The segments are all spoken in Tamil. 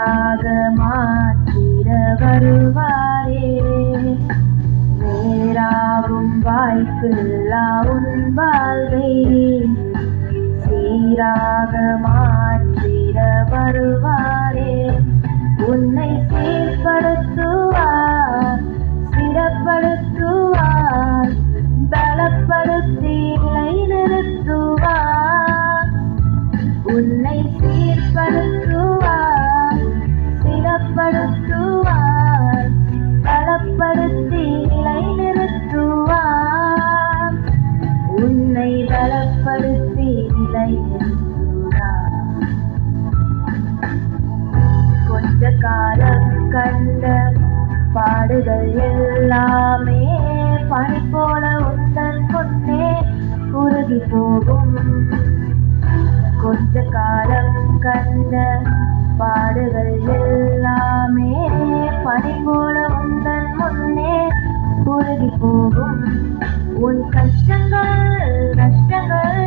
நேராக மாற்றிட வருவாரே. நேராகும் வாய்ப்பில்லா உன் வாழ்வை சீராக மாற்றிட வருவாரே. உன்னை சீர்படுத்துவார், ஸ்திரப்படுத்துவார், பலப்படுத்தி நிலைநிறுத்துவார். உன்னை சீர்படுத்துவார், ஸ்திரப்படுத்துவார், பலப்படுத்தி நிலைநிறுத்துவார். உன்னை பலப்படுத்தி நிலைநிறுத்துவார். கொஞ்ச காலம் கண்ட பாடுகள் எல்லாமே பனி போல உந்தன் முன்னே உருகி போகும். கொஞ்ச காலம் கண்ட பாடுகள் எல்லாமே பனி போல உந்தன் முன்னே உருகி போகும். உன் கஷ்டங்கள் நஷ்டங்கள்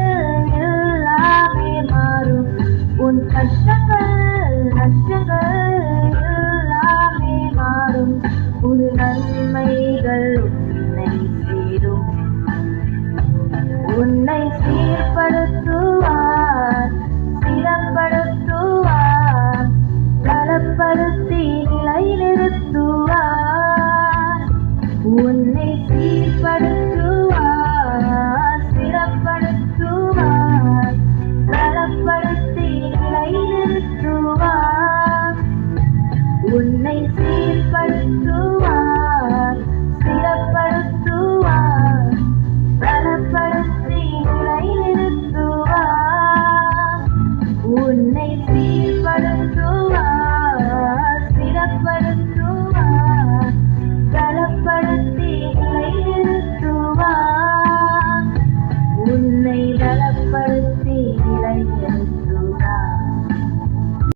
எல்லாமே மாறும். உன் கஷ்டங்கள்